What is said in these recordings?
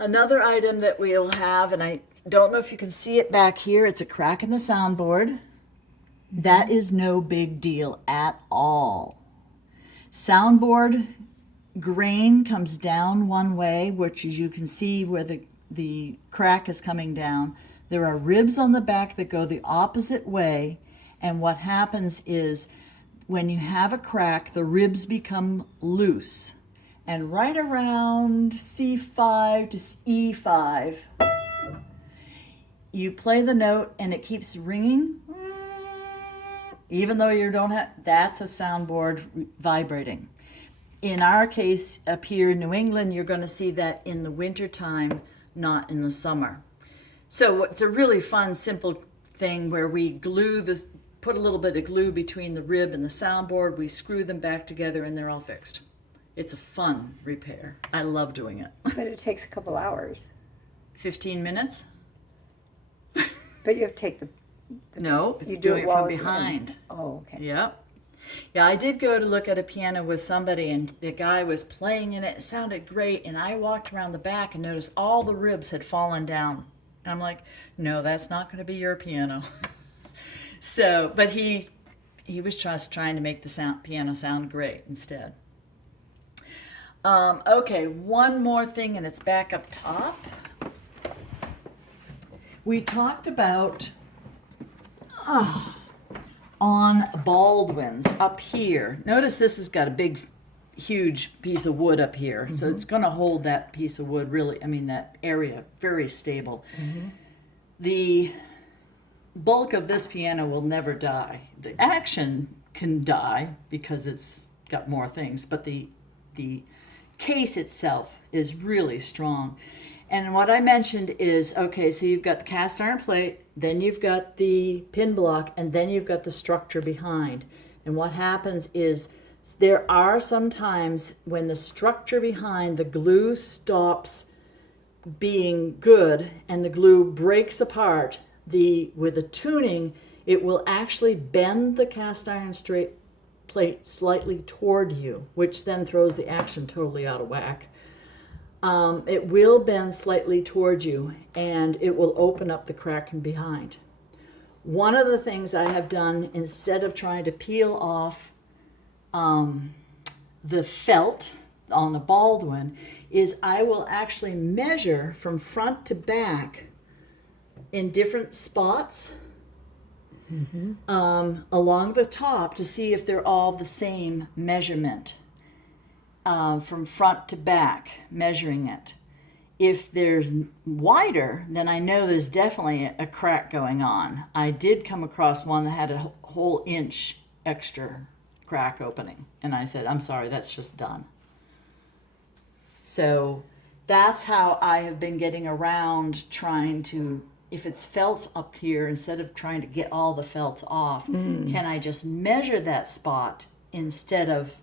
Another item that we'll have, and I don't know if you can see it back here, it's a crack in the soundboard. That is no big deal at all. Soundboard grain comes down one way, which as you can see where the crack is coming down. There are ribs on the back that go the opposite way, and what happens is when you have a crack, the ribs become loose. And right around C5 to E5, you play the note and it keeps ringing. Even though you don't have, that's a soundboard vibrating. In our case, up here in New England, you're going to see that in the wintertime, not in the summer. So it's a really fun, simple thing where we glue this, put a little bit of glue between the rib and the soundboard, we screw them back together, and they're all fixed. It's a fun repair. I love doing it. But it takes a couple hours. 15 minutes? But you have to take the No, it's you do doing it while from it's in. behind. Oh, okay. Yep. Yeah, I did go to look at a piano with somebody, and the guy was playing in it. It sounded great, and I walked around the back and noticed all the ribs had fallen down. And I'm like, no, that's not going to be your piano. So, but he was just trying to make the piano sound great instead. Okay, one more thing, and it's back up top. We talked about on Baldwin's up here. Notice this has got a big, huge piece of wood up here. Mm-hmm. So it's going to hold that piece of wood really, that area very stable. Mm-hmm. The bulk of this piano will never die. The action can die because it's got more things, but the case itself is really strong. And what I mentioned is, okay, so you've got the cast iron plate, then you've got the pin block, and then you've got the structure behind. And what happens is there are some times when the structure behind the glue stops being good and the glue breaks apart. With the tuning, it will actually bend the cast iron straight plate slightly toward you, which then throws the action totally out of whack. It will bend slightly towards you, and it will open up the crack in behind. One of the things I have done, instead of trying to peel off the felt on the Baldwin, is I will actually measure from front to back in different spots along the top to see if they're all the same measurement. From front to back, measuring it. If there's wider, then I know there's definitely a crack going on. I did come across one that had a whole inch extra crack opening, and I said, I'm sorry, that's just done. So that's how I have been getting around trying to, if it's felt up here, instead of trying to get all the felt off, can I just measure that spot instead of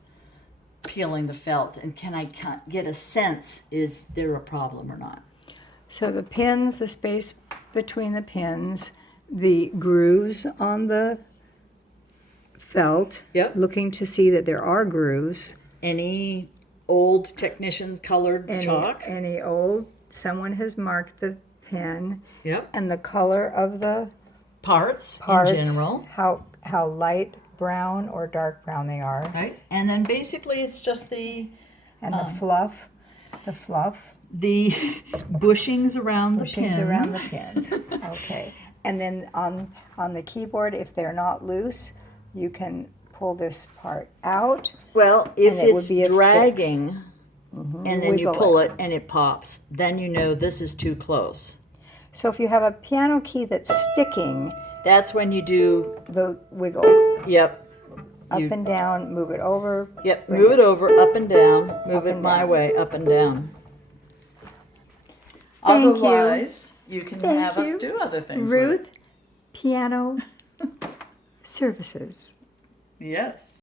peeling the felt, and can I get a sense, is there a problem or not? So the pins, the space between the pins, the grooves on the felt, looking to see that there are grooves. Any old technician's colored chalk? Any old, someone has marked the pin. Yep. And the color of the parts in general. How light brown or dark brown they are. Right. And then basically it's just the fluff. The bushings around the pin. Around the pins. Okay. And then on the keyboard, if they're not loose, you can pull this part out. Well, if it's dragging and then you pull it and it pops, then you know this is too close. So if you have a piano key that's sticking, that's when you do the wiggle. Yep. Up and down, move it over. Yep, move it over, up and down. Move it my way, up and down. Otherwise, you can have us do other things. Ruth, Piano Services. Yes.